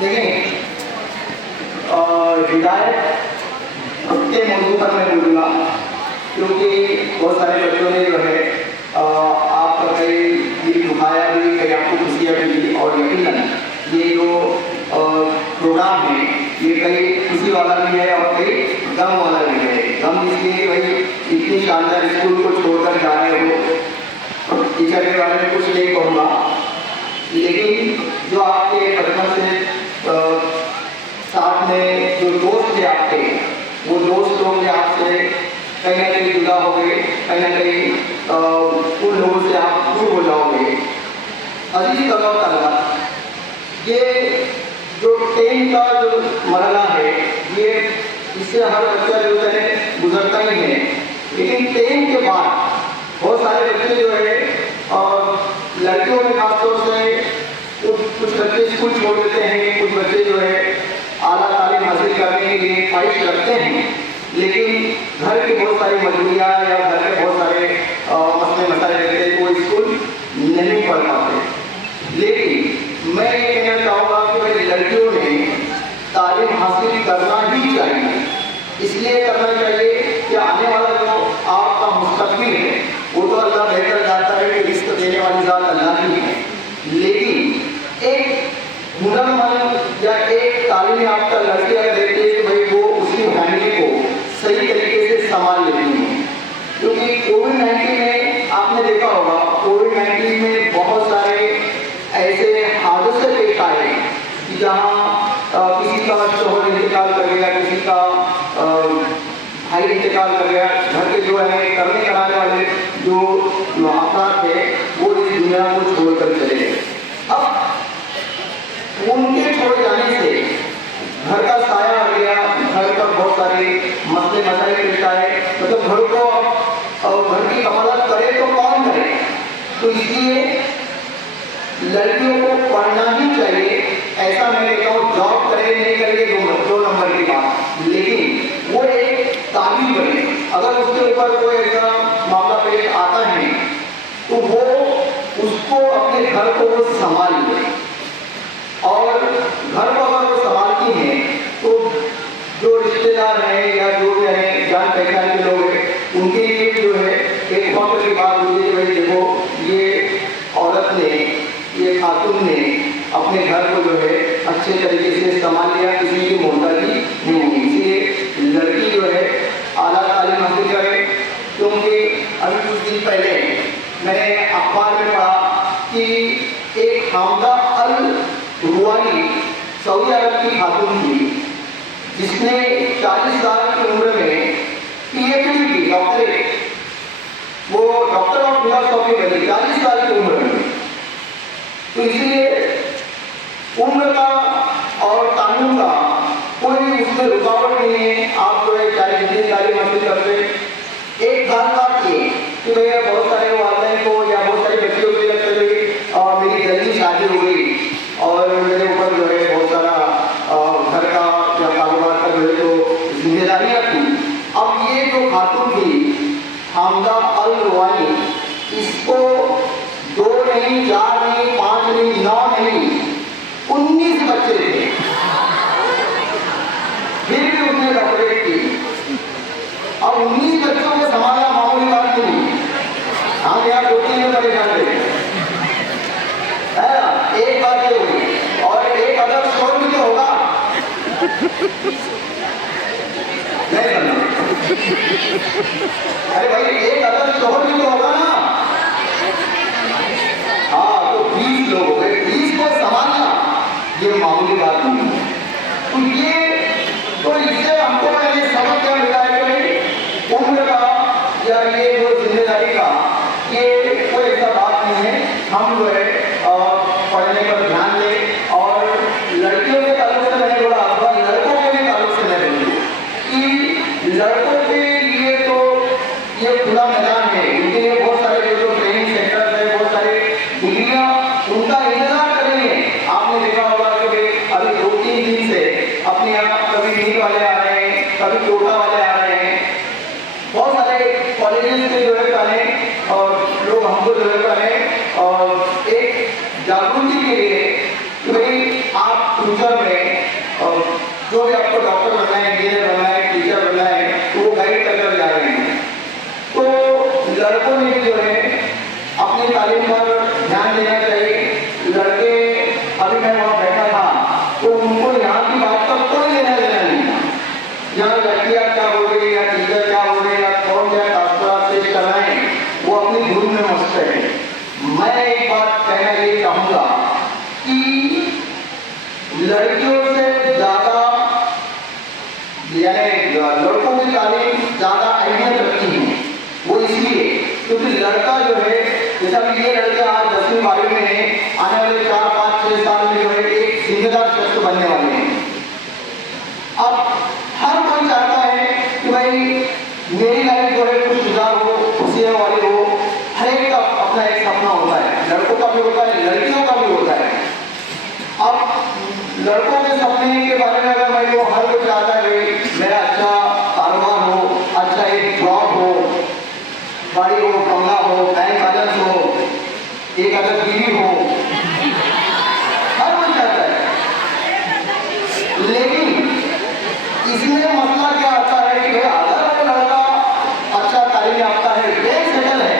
देखिए हिदायत के मौजूद पर मैं बोलूँगा, क्योंकि बहुत सारे बच्चों ने जो है आपका कई दिल दुखाया भी, कई आपको खुशियाँ भी दी, और यकीनन ये जो प्रोग्राम है ये कई खुशी वाला भी है और कई गम वाला भी है। गम इसलिए कि भाई इतनी शानदार स्कूल को छोड़कर जा रहे हो। टीचर के बारे में कुछ नहीं कहूँगा, लेकिन जो आपके बचपन से साथ में जो दोस्त थे आपके, वो दोस्त लोग जो आपसे कहीं ना कहीं जुदा हो गए, कहीं ना कहीं उन लोगों से आप दूर हो जाओगे। अजीज तलबा, ये जो 10 का जो मरहला है ये इससे हर बच्चा जो है गुजरता ही है, लेकिन 10 के बाद बहुत सारे बच्चे जो है लड़कियों में खासतौर से कुछ बच्चे स्कूल छोड़ देते हैं, कुछ बच्चे जो है आला तालीम हासिल करने के लिए ख्वाहिश रखते हैं, लेकिन घर की बहुत सारी मजबूरियाँ या घर के बहुत सारे मसले मसाले रहते हैं, वो स्कूल नहीं पढ़ पाते। लेकिन मैं ये कहना चाहूँगा कि भाई लड़कियों ने तालीम हासिल करना ही चाहिए। इसलिए करना चाहिए कि आने वाला जो आपका मुस्तकबिल है वो तो अल्लाह बेहतर जानता है कि रिस्क देने वाली ज़ात अल्लाह ही है, लेकिन एक हुनरमंद या एक तालीम याफ्ता लड़की अगर देखते हैं कि भाई वो उसकी फैमिली को सही तरीके से संभाल लेती है। क्योंकि कोविड-19 में आपने देखा होगा, कोविड-19 में बहुत सारे ऐसे हादसे पेश आए कि जहाँ किसी का शोहर इंतकाल कर गया, किसी का भाई इंतकाल कर गया, घर के जो है करने कराने वाले जो अफराद थे वो इस दुनिया को छोड़कर चले गए। अब उनके छोड़ जाने से घर का साया हट गया, घर का बहुत सारे मसले मसाइल पेश आए, मतलब घर को घर की कमालत करे तो कौन करे। तो इसलिए लड़कियों को पढ़ना ही चाहिए। ऐसा मैं कहता हूँ जॉब करे नहीं करे दो नंबर की बात, लेकिन वो एक तालीम बने। अगर उसके ऊपर कोई ऐसा मामला पेश आता है तो वो उसको अपने घर को वो संभाल ले, और घर को अगर वो संभालती हैं तो जो रिश्तेदार हैं या जो भी हैं जान पहचान के लोग हैं उनके लिए जो है एक फख्र की बात होती है, भाई देखो ये औरत ने, ये खातून ने अपने घर को जो है अच्छे तरीके से संभाल लिया, किसी की मोहताजी नहीं होगी। इसलिए लड़की जो है आला तालीम हासिल करे। क्योंकि अभी कुछ दिन पहले मैंने अखबार में पढ़ा कि एक हामदा अल रुवानी सऊदी अरब की खातून थी, जिसने 40 साल की उम्र में PhD की, डॉक्टरेट, वो डॉक्टर ऑफ फिलॉसफी बनी 40 साल की उम्र में। तो इसलिए उम्र का और कानून का कोई उसमें रुकावट नहीं है। आप जो है चाहे जितनी तालीम हासिल करते, एक खास बात ये कि भैया बहुत सारे वालिदैन को या बहुत सारे बच्चों को लगता है कि मेरी जल्दी शादी हो गई और मेरे ऊपर जो है बहुत सारा घर का या कारोबार का जो है तो जिम्मेदारियाँ थी। अब ये जो खातून थी हामदा अल रुवानी, इसको 2 नहीं, 4 नहीं, 5 नहीं, 9 नहीं, 19 बच्चे थे, फिर भी उसने डॉक्टरेट की। अब 19 बच्चों को संभालना मामूली बात नहीं। हम यहाँ 2-3 में परेशान थे, एक बात ये होगी, और एक अदर शोर भी तो होगा नहीं करना। अरे भाई एक अदर शोर भी तो होगा ना। हाँ, तो 20 लोग हो गए, 20 को संभालना ये मामूली बात नहीं है। तो इससे हमको मैंने समझ क्या मिला है कि उम्र का या ये जो जिम्मेदारी का ये कोई ऐसा बात नहीं है। हम जो है पढ़ने पर ध्यान दें, और लड़कियों के ताल्लुक से मैंने बोला, अथवा लड़कों के भी ताल्लुक से मैं बोलूँ कि लड़कों के लिए तो ये खुला मैदान है, क्योंकि ये बहुत सारे जो ट्रेनिंग सेंटर है, बहुत सारे डिग्रियाँ उनका इंतजार करेंगे। आपने देखा होगा कि अभी 2-3 दिन से अपनी फ्यूचर में जो भी आपको डॉक्टर बनना है, इंजीनियर बनना है, टीचर बनना है, तो वो गाइड कर जा रहे हैं। तो लड़कों ने भी जो है अपनी तालीम पर ध्यान देना चाहिए। लड़के, अभी मैं वहाँ बैठा था तो उनको यहाँ की बात का कोई लेना देना नहीं था। यहाँ लड़कियाँ क्या हो रही या टीचर क्या हो रहे या कौन क्या टास्क पेश कर रहे हैं, वो अपनी धुन में मस्त है। मैं एक बात कहना ये चाहूँगा कि लड़कियों से ज़्यादा यानी लड़कों की तालीम ज़्यादा अहमियत रखती है। वो इसलिए क्योंकि लड़का जो है, जैसा कि ये लड़के आज 10वीं 12वीं में है, आने वाले 4, 5, 6 साल में जो है एक जिम्मेदार शख्स बनने वाले हैं। अब हर कोई चाहता है कि भाई मेरी लाइफ जो है कुछ सुधार हो, खुशियाँ वाली हो। हर एक का अपना एक सपना होता है, लड़कों का भी होता है, लड़कियों का भी होता है। अब लड़कों के सपने के बारे में अगर मैं, तो हर कोई चाहता है भाई मेरा अच्छा कारोबार हो, अच्छा एक जॉब हो, गाड़ी हो, बंगला हो, बैंक बैलेंस हो, एक अलग बीवी हो, हर कोई चाहता है। लेकिन इसमें मसला क्या आता है कि भाई अगर वो लड़का अच्छा तालीम याफ्ता है, वेल सेटल है,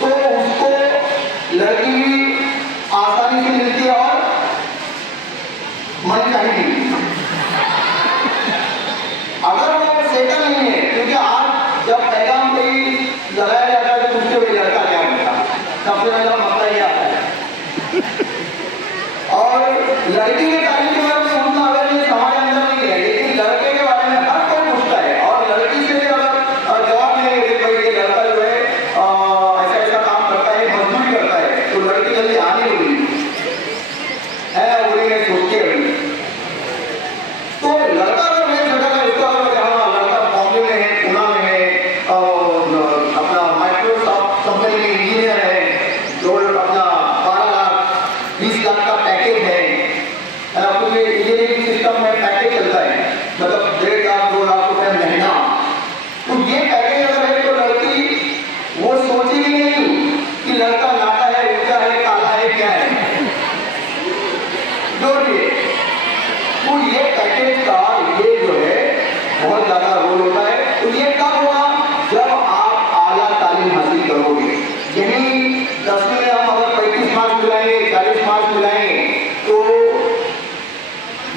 तो उसको लड़की भी आसानी से मिलती है और मन चाहिए नहीं। अगर वो सेटल नहीं है, क्योंकि आज जब पैगाम पे लगाया जाता है तो उसके भाई लड़का क्या होता है, सबसे पहला मसला ये आता है। और लड़की के तालीम के बारे में उतना अवेयरनेस हमारे अंदर नहीं है, लेकिन लड़के के बारे में हर कोई पूछता है। और लड़की से भी अगर जवाब नहीं है भाई ये लड़का जो है ऐसा ऐसा काम करता है, मजदूरी करता है, तो लड़की जल्दी आने लगी है, वही मैं सोचती है। तो लड़का अगर मैं सटा है, उसका अगर हाँ लड़का बॉम्बे में है, पुणे में है, अपना माइक्रोसॉफ्ट कंपनी में इंजीनियर है, जो अपना 12 लाख 20 लाख का पैकेज है, क्योंकि इंजीनियरिंग सिस्टम में पैकेज चलता है, मतलब 1.5 लाख 2 लाख रुपए महीना। तो ये पैकेज अगर है तो लड़की वो सोचेगी नहीं कि लड़का नाटा है, ऊंचा है, काला है, क्या है, जो भी है। तो ये पैकेज का ये जो है बहुत ज्यादा रोल होता है। तो ये कब होगा, जब आप आला तालीम हासिल करोगे। यही 10वीं में हम अगर 35 मार्क्स मिलाएंगे, 40 मार्क्स मिलाएंगे, तो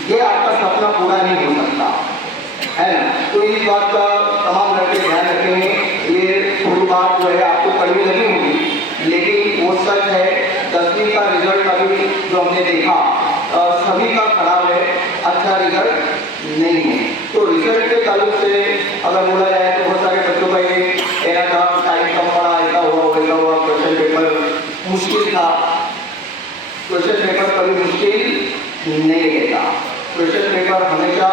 ये आपका सपना पूरा नहीं हो सकता है ना। तो इस बात का तमाम लड़के ध्यान रखेंगे। ये थोड़ी बात जो है आपको कड़वी लगी होगी, लेकिन वो सच है। 10वीं का रिजल्ट अभी जो हमने देखा सभी का खराब है, अच्छा रिजल्ट नहीं है। तो रिजल्ट के ताल्लुक से अगर बोला जाए तो बहुत सारे बच्चों का ये कहना था टाइम कम पड़ा, ऐसा हुआ वैसा हुआ, क्वेश्चन पेपर मुश्किल था। क्वेश्चन पेपर कभी मुश्किल नहीं रहता, क्वेश्चन पेपर हमेशा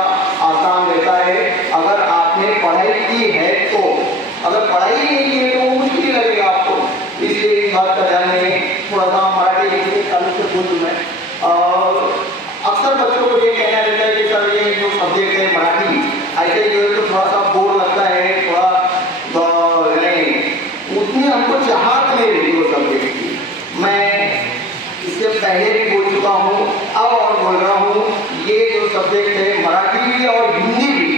आसान रहता है अगर आपने पढ़ाई की है तो। अगर पढ़ाई नहीं की है तो वो मुश्किल लगेगा आपको, इसलिए इस बात का ध्यान नहीं। थोड़ा सा मराठी के ताल्लुक से बोल दूँ मैं, अक्सर बच्चों को ये कहना रहता है कि सर ये जो सब्जेक्ट है मराठी, ऐसे जो है तो थोड़ा सा बोर लगता है, थोड़ा उतनी हमको चाहत नहीं रहती वो सब्जेक्ट की। मैं इससे पहले भी बोल चुका हूँ, अब और बोल रहा हूँ, ये जो सब्जेक्ट है मराठी भी और हिंदी भी,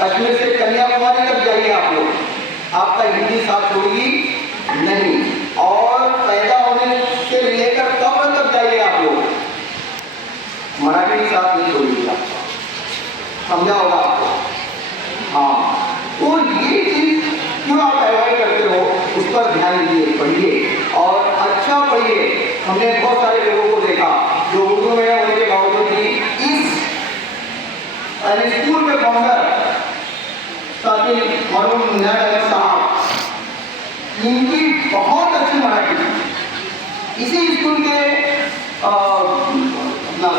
कश्मीर से कन्याकुमारी तक जाइए आप लोग, आपका हिंदी साथ होगी नहीं। और पैदा होने से लेकर कब्र तक जाइए आप लोग, मराठी साथ नहीं छोड़िए आपका, समझा होगा आपको। हाँ, तो ये चीज क्यों आप अवॉइड करते हो, उस पर ध्यान दीजिए, पढ़िए और अच्छा पढ़िए। हमने बहुत सारे लोगों को देखा जो उर्दू में होने के बावजूद भी इस स्कूल के फाउंडर साथी मरूम न्यायाधीश साहब, इनकी बहुत अच्छी मराठी, इसी स्कूल के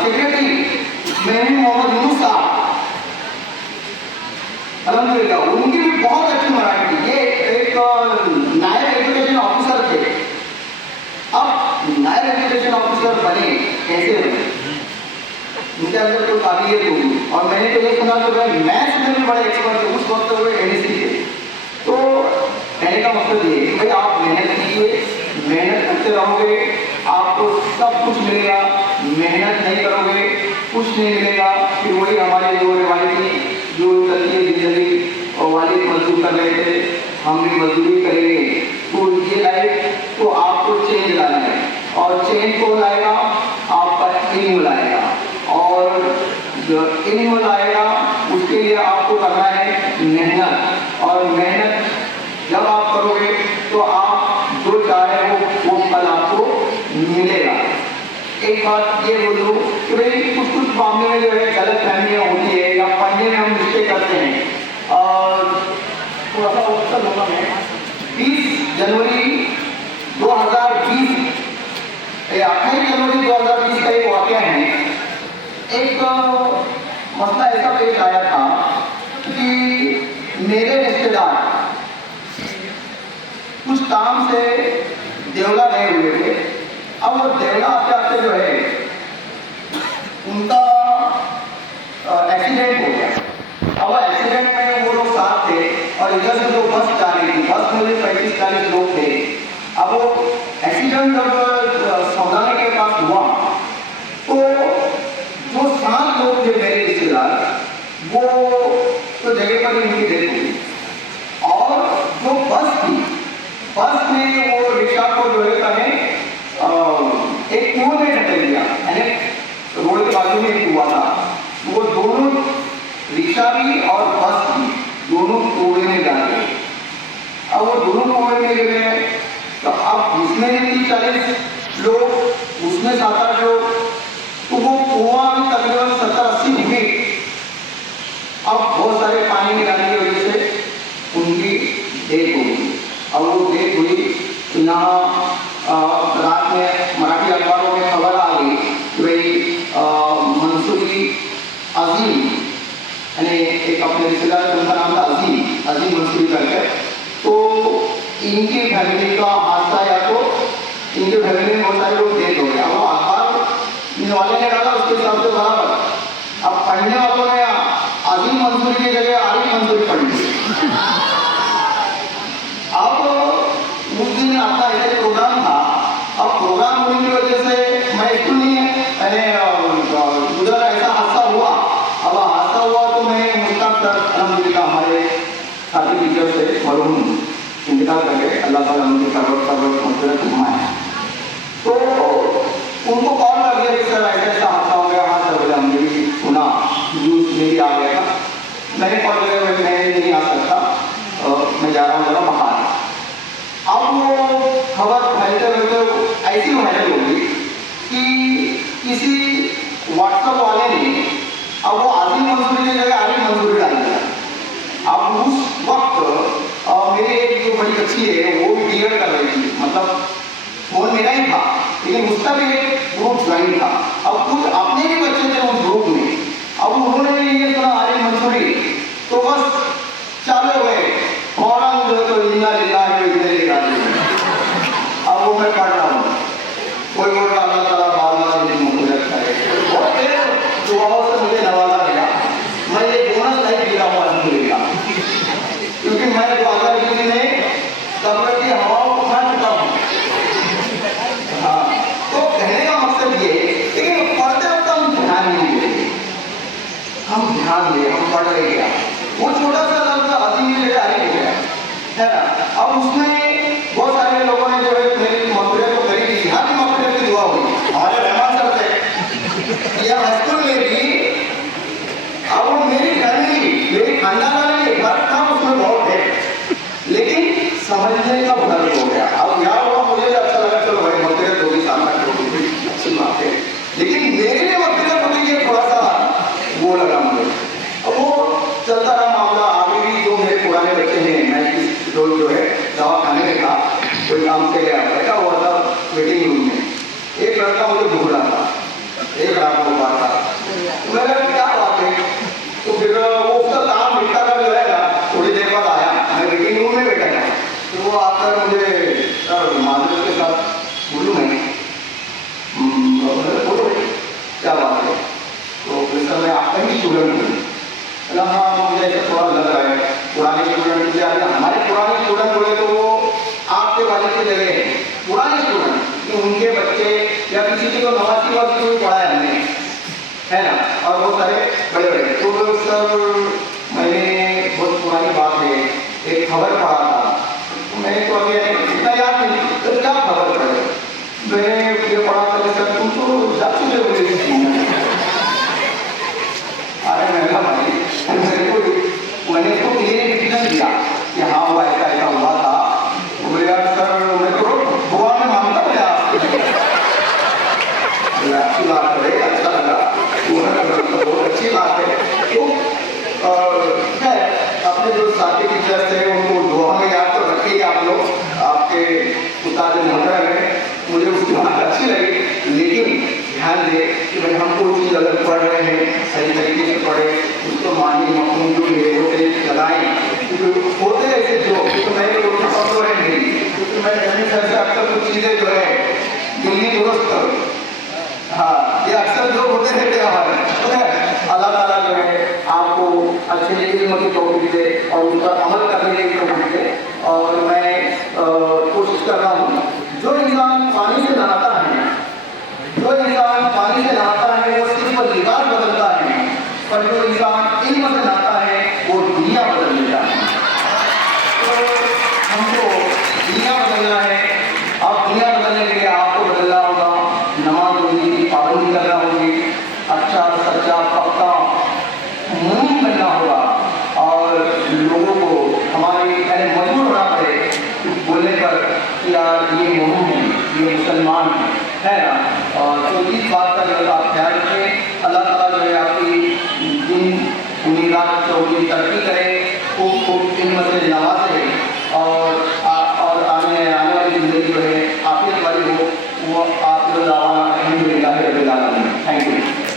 सेक्रेटरी मेहरी मोहम्मद यूनुस साहब, अल्हम्दुलिल्लाह उनकी भी बहुत अच्छी मराठी। ये एक नायब एजुकेशन ऑफिसर थे, अब नायब एजुकेशन ऑफिसर बने कैसे बने, उनके अंदर कोई काबिलियत होगी। और मैंने तो ये सुना कि भाई मैथ्स में भी बड़े एक्सपर्ट थे, उस वक्त वो एनएससी थे। तो कहने का मतलब ये कि भाई आप मेहनत कीजिए, मेहनत करते रहोगे, आपको सब कुछ मिलेगा। मेहनत नहीं करोगे कुछ नहीं मिलेगा। फिर वही हमारे जो रिवायती जो चलती जिंदगी और वाले मजदूर कर रहे थे, हम भी मजदूरी करेंगे। तो ये लाइफ तो आपको चेंज लाना है, और चेंज को लाएगा आपका इल्म लाएगा, और जो इल्म लाएगा उसके लिए आपको करना है मेहनत, और मेहनत जब आप करोगे तो आप जो चाहे वो फल आपको मिलेगा। एक बात ये बोलूँ कि भाई कुछ कुछ मामले में जो है गलत फहमियाँ होती है या पढ़ने में हम मिस्टेक करते हैं। और थोड़ा सा उत्तर होगा मैं 20 जनवरी 2020 28 जनवरी 2020 का एक वाक़या है। एक मसला ऐसा पेश आया था कि मेरे रिश्तेदार कुछ काम से देवला गए हुए थे। अब वो देवला आते आते जो है उनका एक्सीडेंट हो गया। अब एक्सीडेंट में वो लोग साथ थे और इधर से जो बस जा रही थी, बस में भी 35-40 लोग थे। अब वो एक्सीडेंट जब सौदाने के पास हुआ तो जो 7 लोग थे मेरे रिश्तेदार, वो तो जगह पर ही उनकी डेथ हो गई। और जो बस थी, बस में वो रिक्शा को जो है कहें एक कुएं में ढकेल दिया, यानी रोड के बाजू में एक कुआं था। वो दोनों रिक्शा भी और बस भी दोनों कुएं में जा गए। अब वो दोनों कुएं में गिर गए तो अब उसमें 30-40 लोग, उसमें 7-8 लोग, तो वो कुआं भी तकरीबन 70-80 फीट। अब बहुत सारे पानी में जाने की वजह से उनकी डेथ हो गई। अब वो डेथ हुई तो यहाँ रात में मराठी अखबारों में खबर आ गई कि भाई मंसूरी अजीम, यानी एक अपने रिश्तेदार उनका नाम था अजीम मंसूरी करके, तो इनकी फैमिली का हादसा या तो इनके फैमिली में बहुत सारे लोग डेथ हो गए। अब वो अखबार वाले ने डाला उसके हिसाब से बराबर। अब पढ़ने वालों ने अजीम मंसूरी की जगह आरिफ मंसूरी पढ़ ली। अब उस दिन अपना एक प्रोग्राम था। अब प्रोग्राम होने की वजह से मैं स्कूल नहीं है, मैंने उधर ऐसा हादसा हुआ। अब हादसा हुआ तो मैं मुश्ताक सर अल्हम्दुलिल्लाह हमारे साथी टीचर से मरहूम इंतकाल करके अल्लाह ताला उनकी कब्र मग़फ़िरत फरमाए। तो उनको कॉल कर दिया कि सर ऐसा ऐसा हादसा हो गया। हाँ सर बोले हमने भी सुना, न्यूज़ में भी आ गया था। मैंने कॉल किया मैं नहीं आ सकता, मैं जा रहा हूँ जरा बाहर। अब वो खबर फैलते फैलते ऐसी वायरल हो गई कि किसी व्हाट्सएप वाले ने अब वो आदिम मंसूरी की जगह आरिफ मंसूरी डाल दिया। अब उस वक्त मेरी एक जो बड़ी बच्ची है वो भी डीएड कर रही थी, मतलब फोन मेरा ही था लेकिन उसका भी एक ग्रुप ज्वाइन था। अब कुछ अपने भी बच्चे थे उस ग्रुप में। अब उन्होंने ये सुना आरिफ मंसूरी तो बस चालू हो गए फौरन जो तो इंना लिल्लाहि व इन्ना इलैहि राजिऊन। अब वो मैं पढ़ रहा हूँ, कोई बोल रहा अल्लाह ताला बाल इनकी मग़फ़िरत करे। बहुत देर दुआओं से मुझे नवाजा गया। मैं ये बोनस नहीं गिरा हूँ अल्हम्दुलिल्लाह, क्योंकि मैं दुआ किसी ने कब्र की हवाओं को खा चुका हूँ। हाँ, तो कहने का मकसद ये, लेकिन पढ़ते वक्त हम ध्यान नहीं देते। हम ध्यान दें, हम पढ़ रहे क्या, वो छोटा सा लफ्ज़ अजीम की जगह आरिफ हो गया है ना। अब उसमें बहुत सारे लोगों ने जो है मेरी मग़फ़िरत तो करी थी, यहाँ भी मग़फ़िरत की दुआ हुई हमारे रहमान सर से या स्कूल में भी। अब वो मेरी फैमिली, मेरी खानदान वाले के फर्क था उसमें बहुत है, लेकिन समझने का फर्क हो गया। अब यहाँ हुआ मुझे भी अच्छा लगा, चलो भाई मग़फ़िरत होगी, सामना होगी, अच्छी बात है। लेकिन मेरे लिए मग़फ़िरत होगी ये थोड़ा सा वो लगा मुझे। अब वो चलता रहा मामला। आगे भी जो मेरे पुराने बच्चे हैं, मैं इस रोज जो है दवा खाने में था, कोई काम से गया, बैठा हुआ था वेटिंग रूम में। एक लड़का मुझे ढूंढ रहा था, एक रात को बात था। मेरा क्या बात है, तो फिर वो उसका काम निपटा कर जो है ना थोड़ी देर बाद आया, मैं वेटिंग रूम में बैठा था। तो वो आकर मुझे माधुर्य के साथ बोलूँ मैं बोलो क्या बात है। तो फिर सर मैं आपका ही स्टूडेंट हूँ। हाँ मुझे ऐसा थोड़ा लग रहा है, पुराने स्टूडेंट हमारे पुराने स्टूडेंट बोले तो वो आपके वाले की जगह है पुराने स्टूडेंट, उनके बच्चे या किसी की तो नवासी वासी को भी पढ़ाया है ना, और बहुत सारे बड़े बड़े। तो सर मैंने बहुत पुरानी बात है, एक खबर पढ़ा था, मैंने तो अभी इतना याद नहीं, तो क्या खबर पढ़े, मैंने ये पढ़ा था कि सर तुम तो जा चुके हो मेरी जिंदगी। अरे मैं भाई मेरे को मैंने उसको क्लियर डिसीजन दिया कि हाँ वो ऐसा ऐसा हुआ था। बोले यार सर मैं तो भगवान में मानता हूँ यार। अच्छी बात है, अच्छा लगा, बहुत अच्छी बात है। तो खैर अपने जो साथी टीचर्स हैं उनको दुआ में याद तो रखिए आप लोग, आपके उस्ताद मोहतरम है, मुझे उसकी बात अच्छी लगी। लेकिन ध्यान दें कि भाई हम कोई चीज़ अगर पढ़ रहे हैं सही तरीके से पढ़े, उसको मानिए मफहूम जो है वो लगाएं, क्योंकि होते ऐसे जो तो मैं रोटी पढ़ रहे नहीं, क्योंकि मैं जमीन सर से अक्सर कुछ चीज़ें जो है दिल्ली दुरुस्त करो, हाँ ये अक्सर जो होते रहते हैं हमारे। अल्लाह ताला जो है आपको अच्छे इल्म की तौफीक दे और उस पर अमल करने की तौफीक दे। और मैं कोशिश कर रहा हूँ, जो इंसान पानी से नहाता है, जो इंसान पानी से नहाता है वो सिर्फ लिबास बदलता है, पर जो इंसान इल्म से नहाता है वो दुनिया बदल देता है। तो हमको दुनिया बदलना है। अब दुनिया बदलने के लिए आपको बदलना होगा, नमाज होगी, पाबंदी करना होगी, अच्छा सच्चा पक्का मुमीन बनना होगा, और लोगों को हमारे पहले मजबूर होना पड़े बोलने पर कि यार ये मोमिन है, ये मुसलमान है ना।